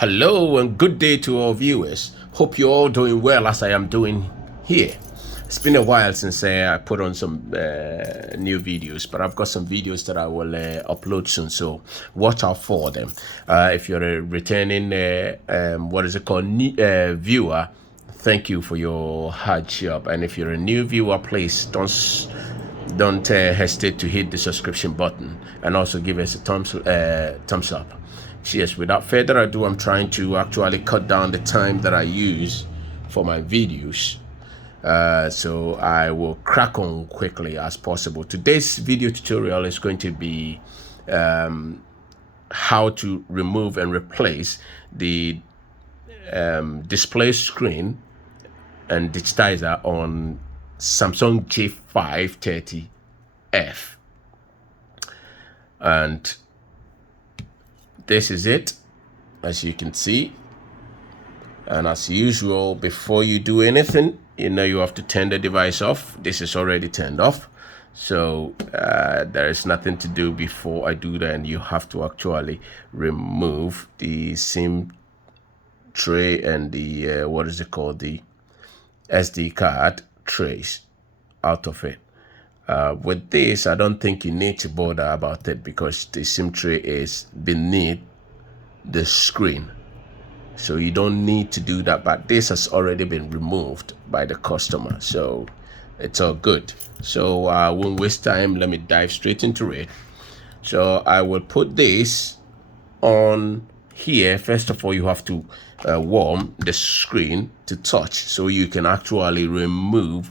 Hello and good day to all viewers. Hope you're all doing well as I am doing here. It's been a while since I put on some new videos, but I've got some videos that I will upload soon, so watch out for them. If you're a returning, viewer, thank you for your hardship. And if you're a new viewer, please don't hesitate to hit the subscription button and also give us a thumbs up. Cheers. Without further ado, I'm trying to actually cut down the time that I use for my videos, so I will crack on quickly as possible. Today's video tutorial is going to be how to remove and replace the display screen and digitizer on Samsung J530F. And this is it, as you can see. And as usual, before you do anything, you have to turn the device off. This is already turned off, so there is nothing to do before I do that. And you have to actually remove the SIM tray and the the SD card trays out of it. With this, I don't think you need to bother about it because the SIM tray is beneath the screen, so you don't need to do that. But this has already been removed by the customer, so it's all good. So I won't waste time. Let me dive straight into it. So I will put this on here. First of all, you have to warm the screen to touch so you can actually remove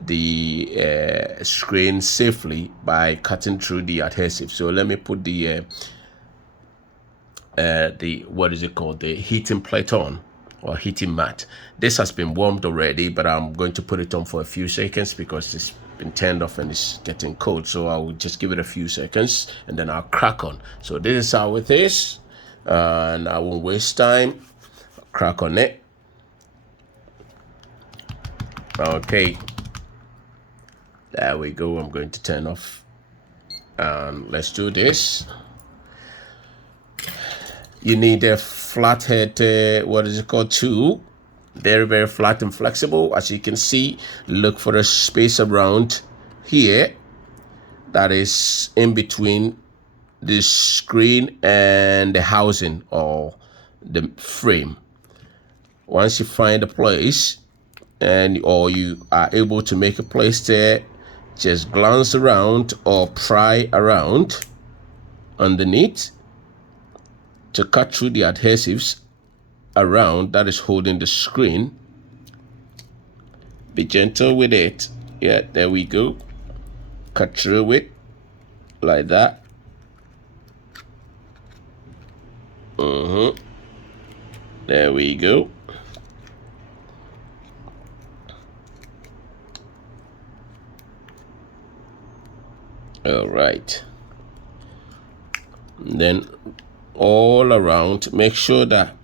the screen safely by cutting through the adhesive. So let me put the the heating plate on, or heating mat. This has been warmed already, but I'm going to put it on for a few seconds because it's been turned off and it's getting cold. So I will just give it a few seconds and then I'll crack on. So this is how it is, and I won't waste time. I'll crack on it. Okay, there we go. I'm going to turn off, and let's do this. You need a flathead, tool. Very, very flat and flexible. As you can see, look for a space around here that is in between the screen and the housing or the frame. Once you find a place, or you are able to make a place there, just glance around or pry around underneath to cut through the adhesives around that is holding the screen. Be gentle with it. Yeah, there we go. Cut through it like that. There we go. All right. And then all around, make sure that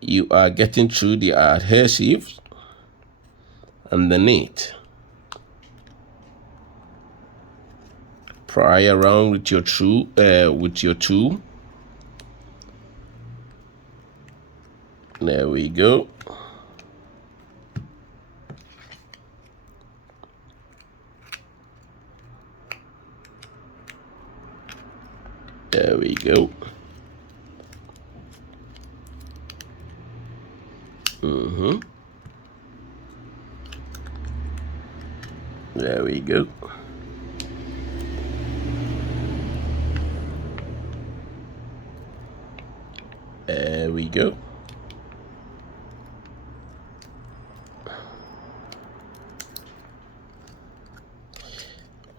you are getting through the adhesives underneath. Pry around with your tool. There we go. There we go. There we go. There we go.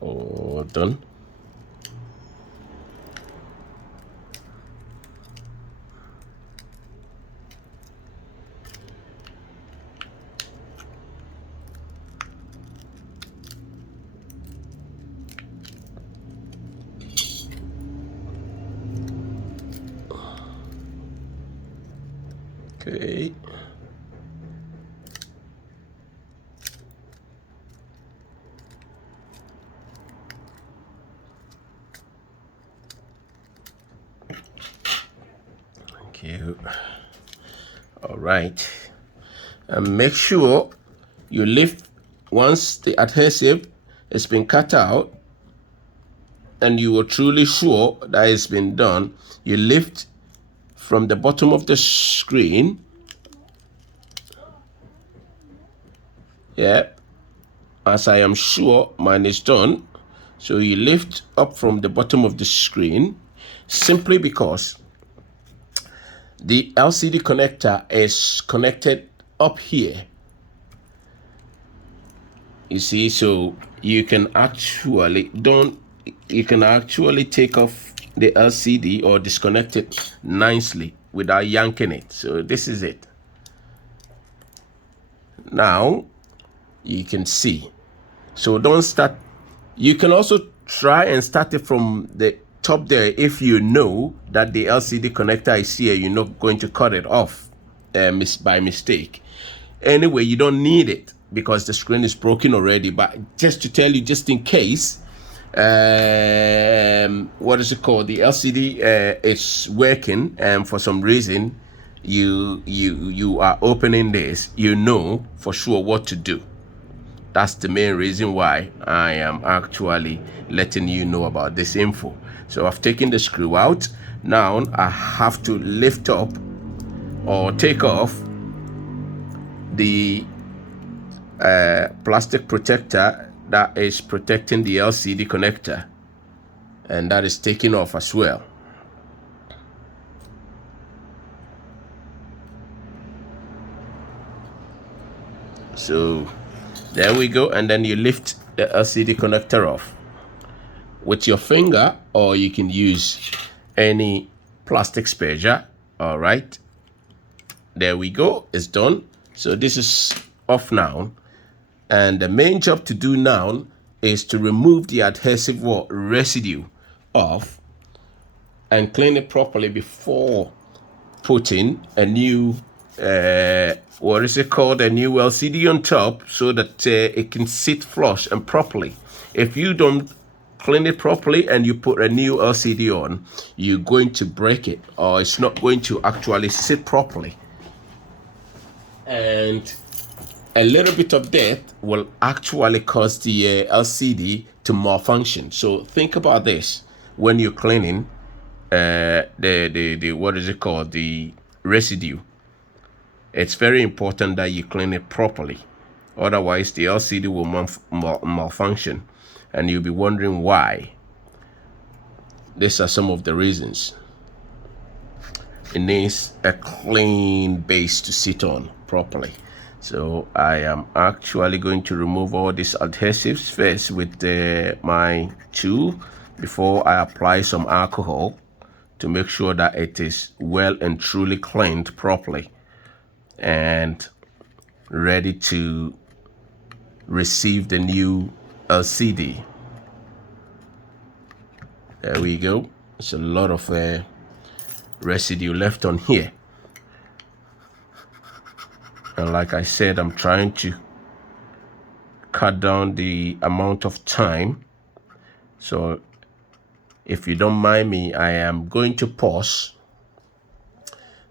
All done. Okay. Thank you. All right. And make sure you lift once the adhesive has been cut out and you are truly sure that it's been done. You lift from the bottom of the screen. Yeah. As I am sure mine is done. So you lift up from the bottom of the screen simply because the LCD connector is connected up here. You see, so you can actually take off the LCD or disconnect it nicely without yanking it. So this is it. Now you can see. So don't start. You can also try and start it from the top there if you know that the LCD connector is here. You're not going to cut it off by mistake. Anyway, you don't need it because the screen is broken already. But just to tell you, just in case, what is it called? The LCD is working, and for some reason, you are opening this. You know for sure what to do. That's the main reason why I am actually letting you know about this info. So I've taken the screw out. Now I have to lift up or take off the plastic protector that is protecting the LCD connector, and that is taken off as well. So there we go, and then you lift the LCD connector off with your finger, or you can use any plastic spare. All right, there we go, it's done. So this is off now, and the main job to do now is to remove the adhesive residue off and clean it properly before putting a new what is it called, a new LCD on top, so that it can sit flush and properly. If you don't clean it properly and you put a new LCD on, you're going to break it, or it's not going to actually sit properly, and a little bit of that will actually cause the LCD to malfunction. So think about this when you're cleaning the what is it called, the residue. It's very important that you clean it properly, otherwise the LCD will malfunction, and you'll be wondering why. These are some of the reasons. It needs a clean base to sit on properly. So I am actually going to remove all these adhesives first with my tool before I apply some alcohol to make sure that it is well and truly cleaned properly and ready to receive the new LCD. There we go. There's a lot of residue left on here, and like I said, I'm trying to cut down the amount of time. So if you don't mind me, I am going to pause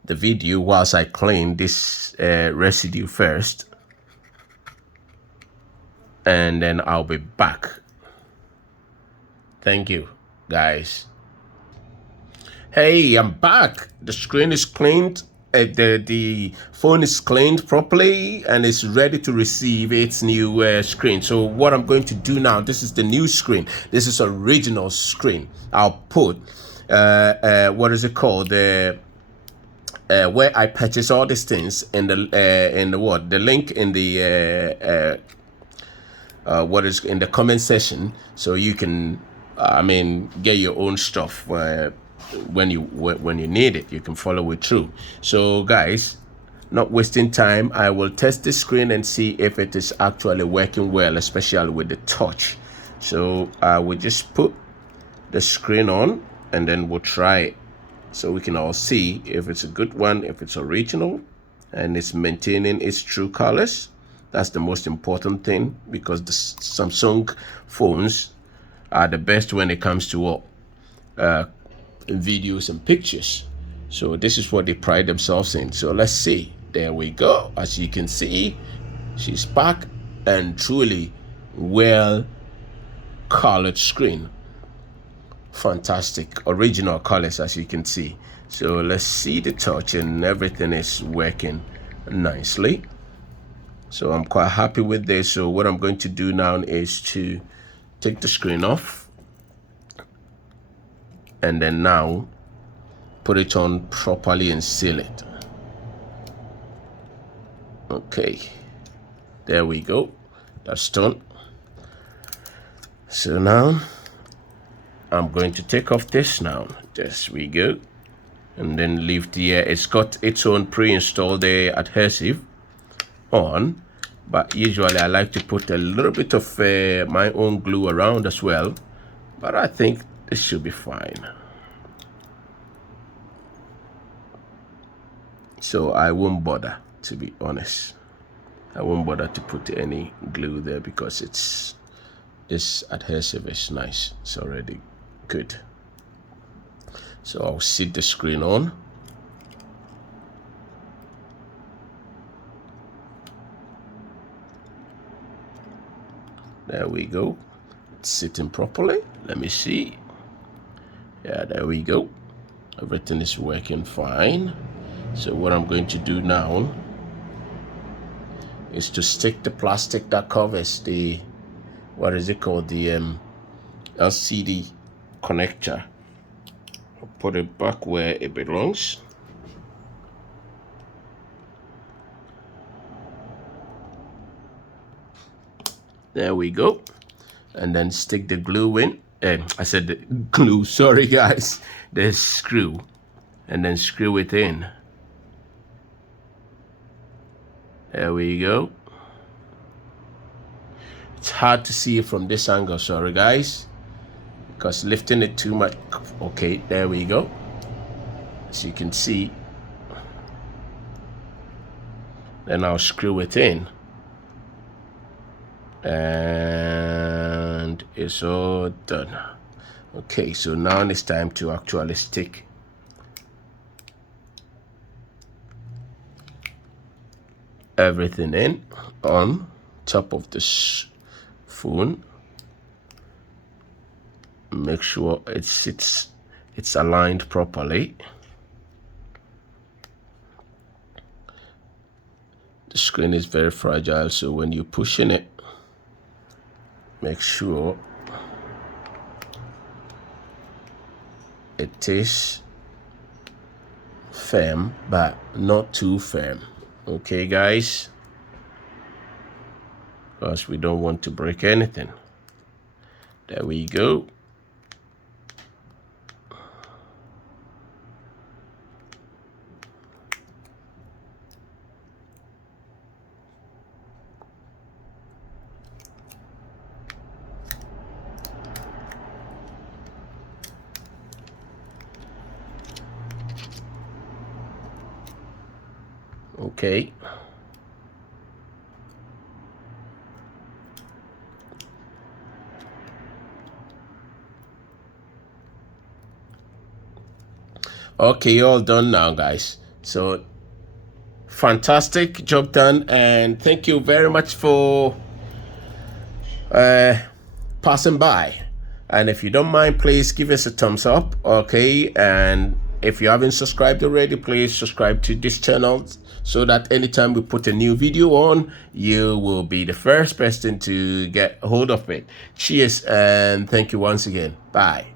the video whilst I clean this residue first, and then I'll be back. Thank you, guys. Hey, I'm back. The screen is cleaned. The phone is cleaned properly and it's ready to receive its new screen. So what I'm going to do now, this is the new screen. This is original screen. I'll put what is it called, where I purchase all these things in the link in the what is in the comment section, so you can get your own stuff when you need it. You can follow it through. So guys, not wasting time, I will test the screen and see if it is actually working well, especially with the touch. So I will just put the screen on and then we'll try it, so we can all see if it's a good one, if it's original and it's maintaining its true colors. That's the most important thing, because the Samsung phones are the best when it comes to videos and pictures. So this is what they pride themselves in. So let's see. There we go. As you can see, she's back, and truly well colored screen. Fantastic original colors, as you can see. So let's see the touch, and everything is working nicely. So I'm quite happy with this. So what I'm going to do now is to take the screen off, and then now put it on properly and seal it. Okay, there we go. That's done. So now I'm going to take off this now. There we go. And then leave the it's got its own pre-installed adhesive on, but usually I like to put a little bit of my own glue around as well, but I think this should be fine. So I won't bother, to be honest. I won't bother to put any glue there because this adhesive is nice. It's already good. So I'll sit the screen on. There we go. It's sitting properly. Let me see. Yeah, there we go. Everything is working fine. So what I'm going to do now is to stick the plastic that covers the, what is it called, the LCD connector. I'll put it back where it belongs. There we go. And then stick the glue in. I said the glue, sorry guys. The screw. And then screw it in. There we go. It's hard to see it from this angle, sorry guys, because lifting it too much. Okay, there we go. As you can see. Then I'll screw it in. And it's all done. Okay, so now it's time to actually stick everything in on top of this phone. Make sure it's aligned properly. The screen is very fragile, so when you're pushing it, make sure it is firm but not too firm. Okay guys, because we don't want to break anything. There we go. Okay. Okay, all done now, guys. So fantastic job done, and thank you very much for passing by. And if you don't mind, please give us a thumbs up. Okay, and if you haven't subscribed already, please subscribe to this channel so that anytime we put a new video on, you will be the first person to get a hold of it. Cheers, and thank you once again. Bye.